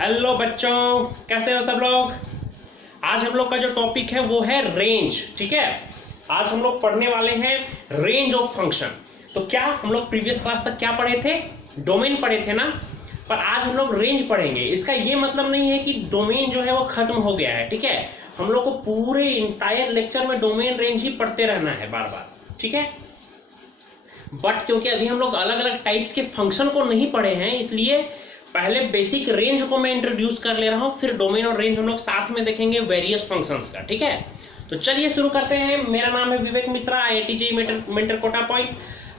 Hello बच्चों, कैसे हो सब लोग। आज हम लोग का जो टॉपिक है वो है रेंज। ठीक है, आज हम लोग पढ़ने वाले हैं रेंज ऑफ फंक्शन। तो क्या हम लोग प्रीवियस क्लास तक क्या पढ़े थे? डोमेन पढ़े थे ना, पर आज हम लोग रेंज पढ़ेंगे। इसका ये मतलब नहीं है कि डोमेन जो है वो खत्म हो गया है। ठीक है, हम लोग को पूरे इंटायर लेक्चर में डोमेन रेंज ही पढ़ते रहना है बार बार। ठीक है, बट क्योंकि अभी हम लोग अलग अलग टाइप्स के फंक्शन को नहीं पढ़े हैं, इसलिए पहले बेसिक रेंज को मैं इंट्रोड्यूस कर ले रहा हूं, फिर डोमेन और रेंज हम लोग साथ में देखेंगे वेरियस फंक्शंस का। ठीक है, तो चलिए शुरू करते हैं। मेरा नाम है Vivek Mishra, IIT JEE mentor Kota point,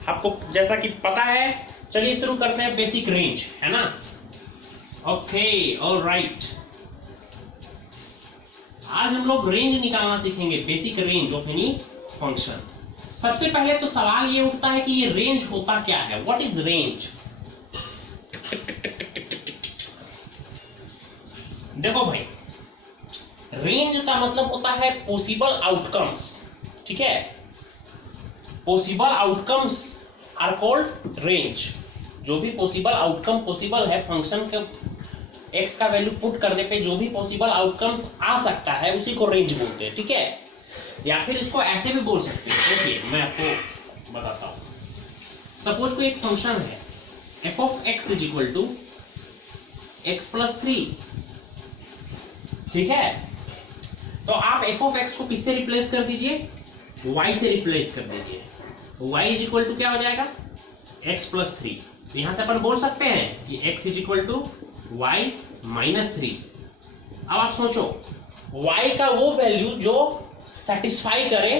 आपको जैसा कि पता है। चलिए शुरू करते हैं बेसिक रेंज, है ना। ओके, ऑलराइट, आज हम लोग रेंज निकालना सीखेंगे, basic range of any function. सबसे पहले तो सवाल ये उठता है कि ये रेंज होता क्या है, व्हाट इज रेंज। देखो भाई, रेंज का मतलब होता है पॉसिबल आउटकम्स। ठीक है, possible outcomes are called range. जो भी पॉसिबल आउटकम पॉसिबल है फंक्शन के एक्स का वैल्यू पुट करने पे, जो भी पॉसिबल आउटकम्स आ सकता है उसी को रेंज बोलते हैं। ठीक है, या फिर इसको ऐसे भी बोल सकते हैं। देखिए मैं आपको बताता हूं। सपोज कोई एक फंक्शन है f of x is equal to x plus 3। ठीक है, तो आप f of x को किससे रिप्लेस कर दीजिए? y से रिप्लेस कर दीजिए। y इज इक्वल टू क्या हो जाएगा? x plus 3। तो यहां से अपन बोल सकते हैं कि x is equal to y minus 3। अब आप सोचो, y का वो वैल्यू जो सेटिस्फाई करे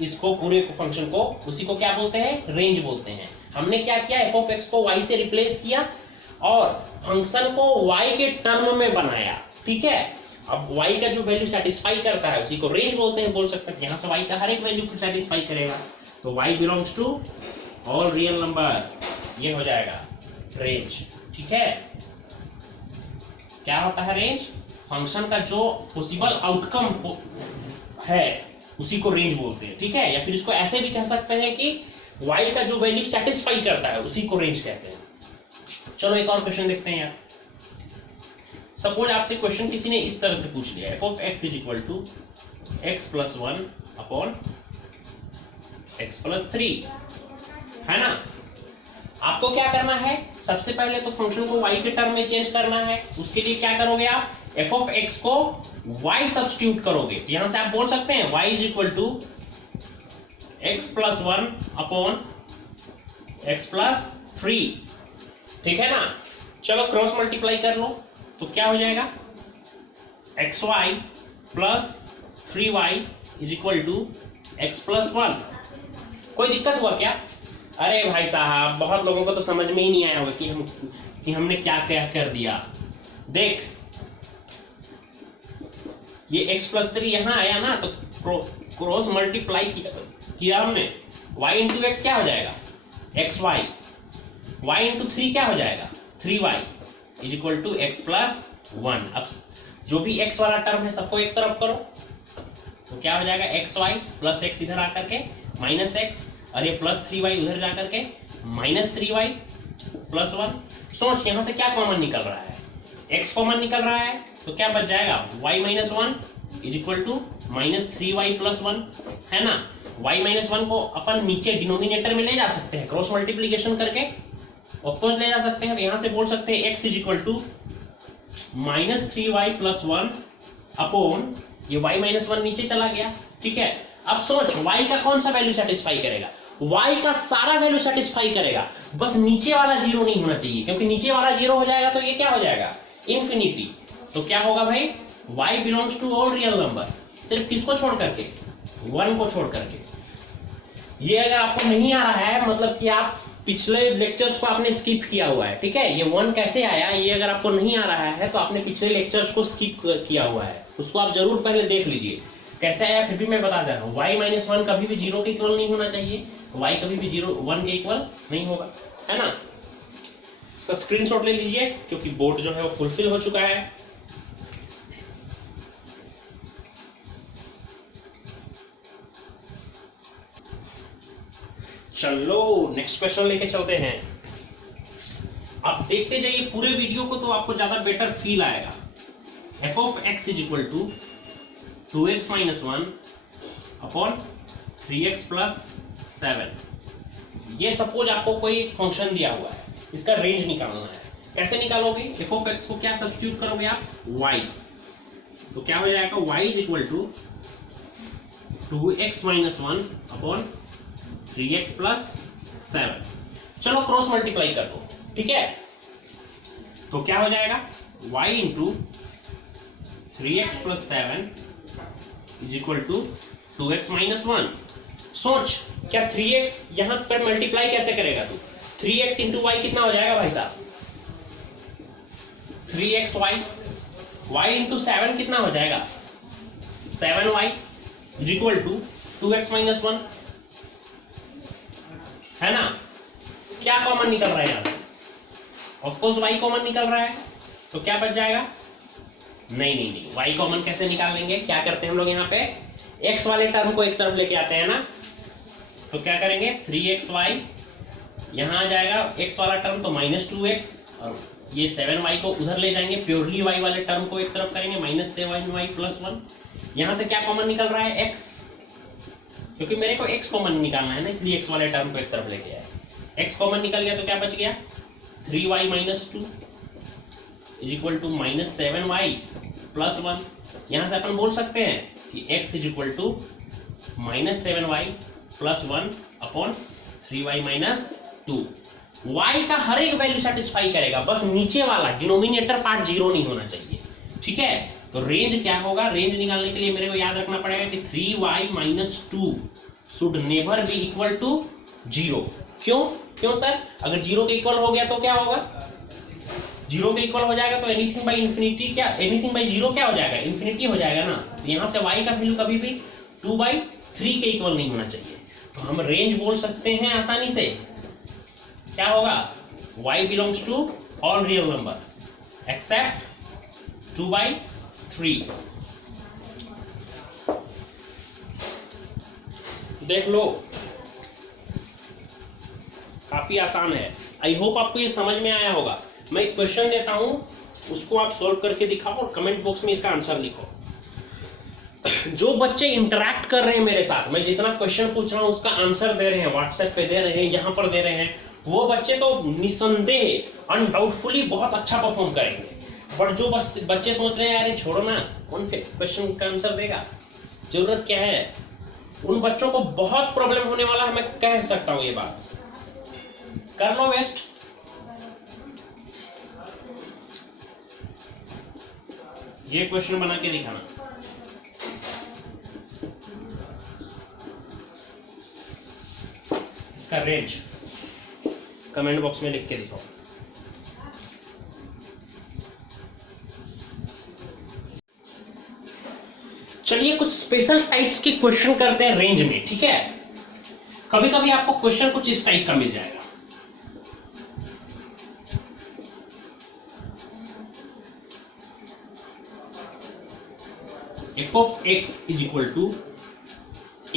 इसको, पूरे फंक्शन को, उसी को क्या बोलते हैं? रेंज बोलते हैं। हमने क्या किया? f of x को y से रिप्लेस किया और फंक्शन को y के टर्म में बनाया। ठीक है, अब y का जो वैल्यू सेटिस्फाई करता है उसी को रेंज बोलते हैं। बोल सकते हैं यहां से y का हर एक वैल्यू को सेटिस्फाई करेगा, तो y belongs to all real number, ये हो जाएगा रेंज। ठीक है, क्या होता है रेंज? फंक्शन का जो पॉसिबल आउटकम है उसी को रेंज बोलते हैं। ठीक है, या फिर इसको ऐसे भी कह सकते हैं कि y का जो वैल्यू सेटिस्फाई करता है उसी को रेंज कहते हैं। चलो एक और क्वेश्चन देखते हैं यार। सपोज आपसे क्वेश्चन किसी ने इस तरह से पूछ लिया, f of x is equal to x plus 1 upon x plus 3, है ना। आपको क्या करना है? सबसे पहले तो फंक्शन को y के टर्म में चेंज करना है। उसके लिए क्या करोगे आप? f of x को y सब्स्टिट्यूट करोगे। तो यहां से आप बोल सकते हैं y is equal to x plus 1 upon x plus 3। ठीक है ना। चलो क्रॉस मल्टीप्लाई कर लो, तो क्या हो जाएगा? xy plus 3y is equal to x plus 1। कोई दिक्कत हुआ क्या? अरे भाई साहब, बहुत लोगों को तो समझ में ही नहीं आया होगा कि हमने क्या क्या कर दिया। देख, ये x प्लस 3 यहां आया ना, तो क्रॉस मल्टीप्लाई किया हमने। y इंटू एक्स क्या हो जाएगा? xy। y इंटू 3 क्या हो जाएगा? 3y is equal to x plus 1। अब जो भी x वाला टर्म है सबको एक तरफ करो, तो क्या हो जाएगा? xy प्लस x इधर आकर के माइनस x, और ये प्लस 3y उधर जाकर के माइनस 3y प्लस 1। सोच, यहां से क्या कॉमन निकल रहा है? x कॉमन निकल रहा है, तो क्या बच जाएगा? y minus 1 is equal to minus 3y plus 1, है ना। y माइनस 1 को अपन नीचे डिनोमिनेटर में ले जा सकते हैं क्रॉस मल्टीप्लीकेशन करके, ऑफकोर्स ले जा सकते हैं। तो यहां से बोल सकते हैं x is equal to minus 3y plus 1 upon ये y माइनस 1 नीचे चला गया। ठीक है, अब सोच, y का कौन सा वैल्यू सेटिस्फाई करेगा? y का सारा वैल्यू सेटिस्फाई करेगा, बस नीचे वाला जीरो नहीं होना चाहिए, क्योंकि नीचे वाला जीरो हो जाएगा तो ये क्या हो जाएगा? इंफिनिटी। तो क्या होगा भाई? y belongs to all real number, सिर्फ किसको छोड़ करके? 1 को छोड़ करके। ये अगर आपको नहीं आ रहा है, मतलब कि आप पिछले लेक्चर्स को आपने स्किप किया हुआ है। ठीक है, ये 1 कैसे आया, ये अगर आपको नहीं आ रहा है तो आपने पिछले लेक्चर्स को स्किप किया हुआ है, उसको आप जरूर पहले देख लीजिए कैसे आया। फिर भी मैं बता दे रहा हूँ, y माइनस 1 कभी भी 0 के इक्वल नहीं होना चाहिए, y कभी भी 1 के इक्वल नहीं होगा, है ना। इसका स्क्रीनशॉट ले लीजिए, क्योंकि बोर्ड जो है वो फुलफिल हो चुका है। चलो नेक्स्ट क्वेश्चन लेके चलते हैं। आप देखते जाइए पूरे वीडियो को तो आपको ज्यादा बेटर फील आएगा। F of x is equal to 2x minus 1 upon 3x plus 7। ये सपोज आपको कोई फंक्शन दिया हुआ है, इसका रेंज निकालना है। कैसे निकालोगे? एफ ऑफ एक्स को क्या सब्स्टिट्यूट करोगे आप? y। तो क्या हो जाएगा? y is equal to 2x minus 1 upon 3x plus 7। चलो क्रॉस मल्टीप्लाई कर दो, ठीक है? तो क्या हो जाएगा? y into 3x plus 7 is equal to 2x minus 1। सोच, क्या 3x यहां पर मल्टीप्लाई कैसे करेगा तू? 3x इंटू वाई कितना हो जाएगा भाई साहब? 3xy। y इंटू 7 कितना हो जाएगा? 7y is equal to 2x minus 1, है ना? क्या कॉमन निकल रहा है यहां से? ऑफकोर्स y कॉमन निकल रहा है, तो क्या बच जाएगा? नहीं, y कॉमन कैसे निकाल लेंगे? क्या करते हैं हम लोग यहाँ पे? x वाले टर्म को एक तरफ लेके आते हैं ना, तो क्या करेंगे? 3xy यहां आ जाएगा, x वाला टर्म तो माइनस 2x, और ये 7y को उधर ले जाएंगे, प्योरली y वाले टर्म को एक तरफ करेंगे, माइनस 7y प्लस 1। यहां से क्या कॉमन निकल रहा है? x, क्योंकि मेरे को x कॉमन निकालना है ना, इसलिए x वाले टर्म को एक तरफ लेके आए। x कॉमन निकल गया तो क्या बच गया? 3y minus 2 is equal to minus 7y plus 1। यहां से अपन बोल सकते हैं कि x is equal to minus 7y plus 1 upon 3y minus 2। y का हर एक वैल्यू सेटिस्फाई करेगा, बस नीचे वाला डिनोमिनेटर पार्ट 0 नहीं होना चाहिए, ठीक है? तो रेंज क्या होगा? रेंज निकालने के लिए मेरे को याद रखना पड़ेगा कि 3y minus 2 should never be equal to 0। क्यों सर? अगर 0 के इक्वल हो गया तो क्या होगा? 0 के इक्वल हो जाएगा तो एनीथिंग बाई इंफिनिटी, क्या एनीथिंग बाई 0 क्या हो जाएगा? इंफिनिटी हो जाएगा ना। तो यहां से y का वैल्यू कभी भी 2/3 के इक्वल नहीं होना चाहिए। तो हम रेंज बोल सकते हैं आसानी से, क्या होगा? y belongs to all real number except 2/3। देख लो, काफी आसान है। आई होप आपको ये समझ में आया होगा। मैं एक क्वेश्चन देता हूं, उसको आप सॉल्व करके दिखाओ और कमेंट बॉक्स में इसका आंसर लिखो। जो बच्चे इंटरैक्ट कर रहे हैं मेरे साथ, मैं जितना क्वेश्चन पूछ रहा हूं उसका आंसर दे रहे हैं, व्हाट्सएप पे दे रहे हैं, यहां पर दे रहे हैं, वो बच्चे तो निसंदेह अनडाउटफुली बहुत अच्छा परफॉर्म करेंगे। बट जो बच्चे सोच रहे हैं यार छोड़ो ना, कौन क्वेश्चन का आंसर देगा, जरूरत क्या है, उन बच्चों को बहुत प्रॉब्लम होने वाला है। मैं कह सकता हूं ये बात। कर लो वेस्ट। ये क्वेश्चन बना के दिखाना। इसका रेंज कमेंट बॉक्स में लिख के दिखाओ। चलिए कुछ स्पेशल टाइप्स के क्वेश्चन करते हैं रेंज में, ठीक है? कभी कभी आपको क्वेश्चन कुछ इस टाइप का मिल जाएगा। f of x is equal to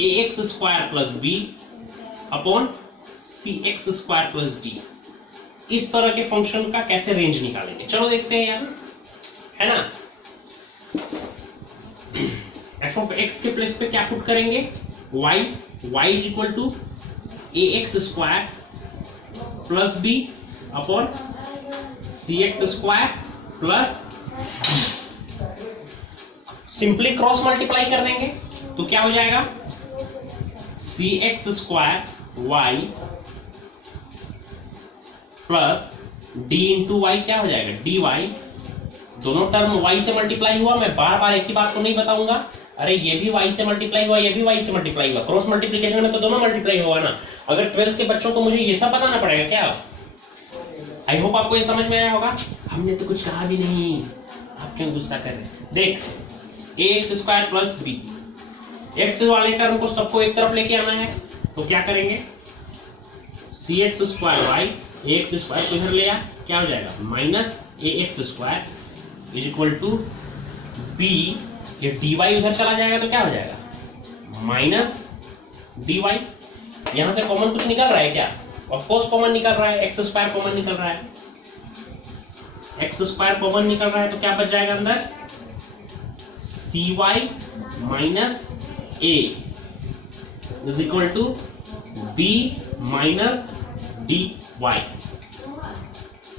ax square plus b upon cx square plus d। इस तरह के फंक्शन का कैसे रेंज निकालेंगे, चलो देखते हैं यार, है ना? f of x के प्लेस पे क्या पुट करेंगे? y is equal to ax square plus b upon cx square plus d। Simply cross multiply कर देंगे तो क्या हो जाएगा? cx square y plus d into y क्या हो जाएगा? dy। दोनों टर्म y से मल्टीप्लाई हुआ। मैं बार बार एक ही बात को नहीं बताऊंगा, अरे ये भी y से मल्टीप्लाई हुआ, ये भी y से मल्टीप्लाई हुआ। क्रॉस मल्टीप्लिकेशन में तो दोनों मल्टीप्लाई हुआ ना। अगर 12th के बच्चों को मुझे ये सब बताना पड़ेगा क्या? आई होप आपको ये समझ में आया होगा। हमने तो कुछ कहा भी नहीं, आप क्यों गुस्सा कर रहे हैं? देख, ax square plus b, x वाले टर्म को सबको एक तरफ लेके आना है, तो क्या करेंगे? cx square y, ax square को इधर ले आ, क्या हो जाएगा? Minus ax square is equal to b, ये dy उधर चला जाएगा तो क्या हो जाएगा? Minus dy। यहां से कॉमन कुछ निकल रहा है क्या? ऑफ कोर्स कॉमन निकल रहा है, x स्क्वायर कॉमन निकल रहा है, एक्स स्क्वायर कॉमन निकल रहा है तो क्या बच जाएगा अंदर, cy minus a is equal to b minus dy।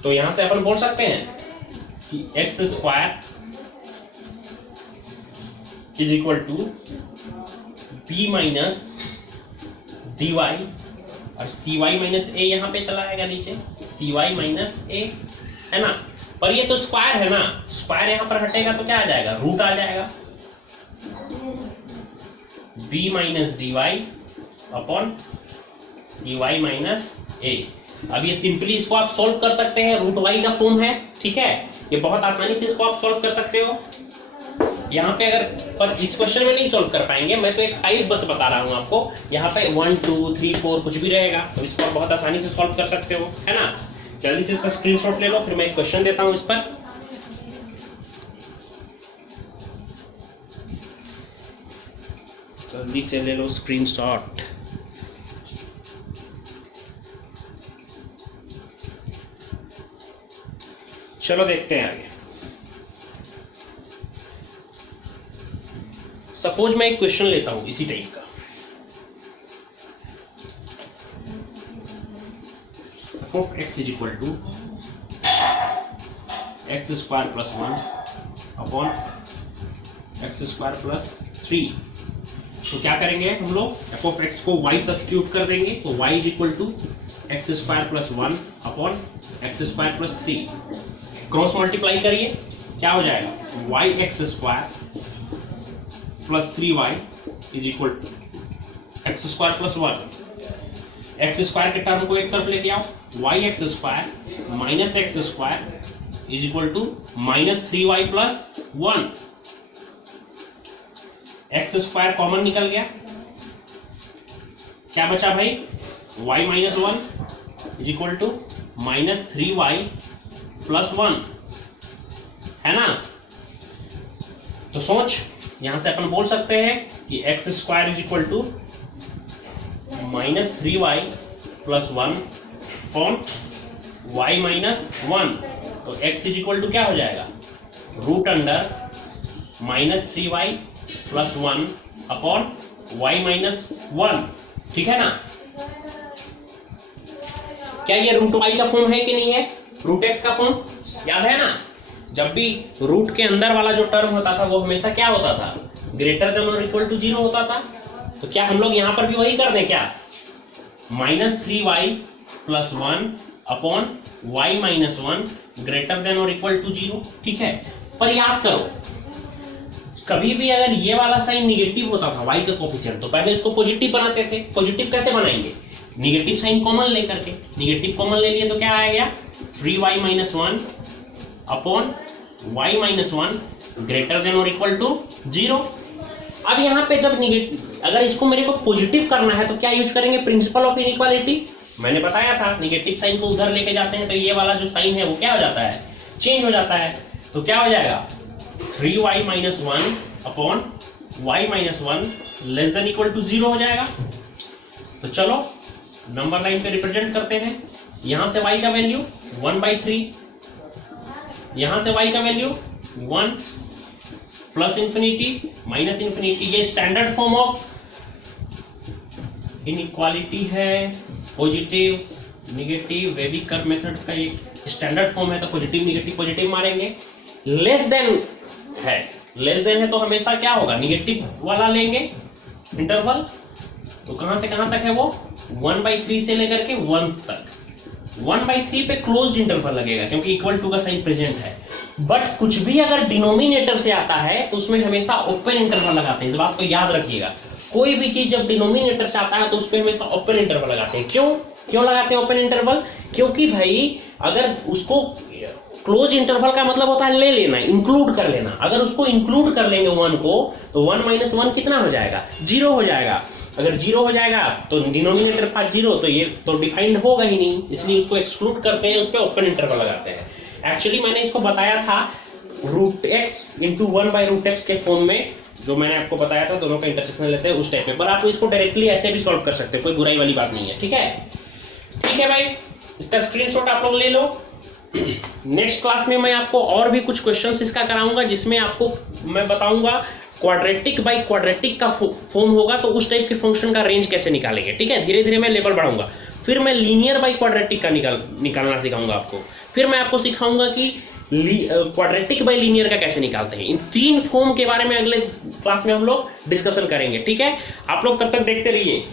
तो यहां से अपन बोल सकते हैं कि x square is equal to b minus dy और cy माइनस a यहां पे चला आएगा नीचे, cy माइनस a है ना, पर ये तो स्क्वायर है ना, स्क्वायर यहां पर हटेगा तो क्या आ जाएगा, रूट आ जाएगा, b minus dy upon cy minus a। अब ये सिंपली इसको आप सॉल्व कर सकते हैं, रूट y का फॉर्म है, ठीक है, ये बहुत आसानी से इसको आप सॉल्व कर सकते हो यहाँ पे। अगर पर इस क्वेश्चन में नहीं सॉल्व कर पाएंगे, मैं तो एक टाइप बस बता रहा हूँ आपको, यहाँ पे 1 2 3 4 कुछ भी रहेगा, तो इसको आप बहुत आसानी से सॉल्व कर सकते हो, है ना। जल्दी से इसका स्क्रीनशॉट ले लो, फिर मैं एक क्वेश्चन देता हूँ इस पर। जल्दी से ले लो स्क्रीनशॉट। चलो देखते हैं आगे। सपोज मैं एक क्वेश्चन लेता हूं इसी टाइप का, f of x is equal to x square plus 1 upon x square plus 3। तो क्या करेंगे हम लोग, f of x को y सब्स्टिट्यूट कर देंगे, तो y is equal to x square plus 1 upon x square plus 3। Cross multiply करिए, क्या हो जाएगा, y x square plus 3y is equal to x square plus 1। X square के term को एक तरफ लेके आओ, y x square minus x square is equal to minus 3y plus 1। X square common निकल गया, क्या बचा भाई, y minus 1 is equal to minus 3y plus 1, है ना। तो सोच, यहां से अपन बोल सकते हैं कि x square is equal to minus 3y plus 1 upon y minus 1। तो x इज इक्वल टू क्या हो जाएगा, root under minus 3y plus 1 upon y minus 1, ठीक है ना। क्या ये रूट y का फॉर्म है कि नहीं है, रूट x का फॉर्म याद है ना। जब भी रूट के अंदर वाला जो टर्म होता था वो हमेशा क्या होता था, ग्रेटर देन और इक्वल टू 0 होता था। तो क्या हम लोग यहां पर भी वही कर दें क्या, minus 3y plus 1 upon y minus 1 greater than और इक्वल टू 0, ठीक है। पर याद करो, कभी भी अगर ये वाला साइन निगेटिव होता था y का कोफिशिएंट, तो पहले इसको पॉजिटिव बनाते थे। पॉजिटिव कैसे बनाएंगे, निगेटिव साइन कॉमन लेकर के, निगेटिव कॉमन ले लिए तो क्या आएगा, 3y minus 1 upon y minus 1 greater than और इक्वल टू 0। अब यहाँ पे जब निगेटिव, अगर इसको मेरे को पॉजिटिव करना है तो क्या यूज करेंगे, प्रिंसिपल ऑफ इनइक्वालिटी। मैंने बताया था निगेटिव साइन को उधर लेके जाते हैं तो ये वाला जो साइन है वो क्या हो जाता है, चेंज हो जाता है। तो क्या हो जाएगा, 3y minus 1 upon y minus 1 less than equal to 0 हो जाएगा। तो चलो नंबर लाइन पे रिप्रेजेंट करते हैं। यहां से y का वैल्यू 1/3, यहां से y का value 1 plus infinity minus infinity. ये स्टैंडर्ड फॉर्म ऑफ इनइक्वालिटी है, पॉजिटिव नेगेटिव वेविक कर्व मेथड का एक स्टैंडर्ड फॉर्म है। तो पॉजिटिव नेगेटिव पॉजिटिव मारेंगे। लेस देन है, लेस देन है तो हमेशा क्या होगा, निगेटिव वाला लेंगे इंटरवल। तो कहां से कहां तक है वो, 1/3 से लेकर के 1 तक। 1/3 पे क्लोज्ड इंटरवल लगेगा क्योंकि इक्वल टू का साइन प्रेजेंट है। बट कुछ भी अगर डिनोमिनेटर से आता है तो उसमें हमेशा ओपन इंटरवल लगाते हैं, इस बात को याद रखिएगा। कोई भी चीज जब डिनोमिनेटर से आता है तो उसमें हमेशा ओपन इंटरवल लगाते हैं। क्यों लगाते हैं ओपन इंटरवल, क्योंकि भाई अगर उसको क्लोज इंटरवल का मतलब होता है ले लेना, इंक्लूड कर लेना। अगर उसको इंक्लूड कर लेंगे 1 को तो 1 माइनस 1 कितना हो जाएगा, 0 हो जाएगा। अगर 0 हो जाएगा तो डिनोमिनेटर पास 0, तो ये तो डिफाइंड होगा ही नहीं, इसलिए उसको एक्सक्लूड करते हैं, उस पर ओपन इंटरवल लगाते हैं। एक्चुअली मैंने इसको बताया था √x इंटू 1/√x के फॉर्म में, जो मैंने आपको बताया था, दोनों का इंटरसेक्शन लेते हैं उस टाइप में। पर आप इसको डायरेक्टली ऐसे भी सॉल्व कर सकते हैं, कोई बुराई वाली बात नहीं है। ठीक है, ठीक है भाई, इसका स्क्रीनशॉट आप लोग ले लो नेक्स्ट क्लास में मैं आपको और भी कुछ क्वेश्चंस इसका कराऊंगा, जिसमें आपको मैं बताऊंगा क्वाड्रेटिक बाई क्वाड्रेटिक का फॉर्म होगा तो उस टाइप के फंक्शन का रेंज कैसे निकालेंगे। ठीक है, धीरे धीरे मैं लेवल बढ़ाऊंगा। फिर मैं लीनियर बाई क्वाड्रेटिक का निकालना सिखाऊंगा आपको। फिर मैं आपको सिखाऊंगा कि क्वाड्रेटिक बाई लीनियर का कैसे निकालते हैं। इन 3 फॉर्म के बारे में अगले क्लास में हम लोग डिस्कशन करेंगे। ठीक है, आप लोग तब तक देखते रहिए।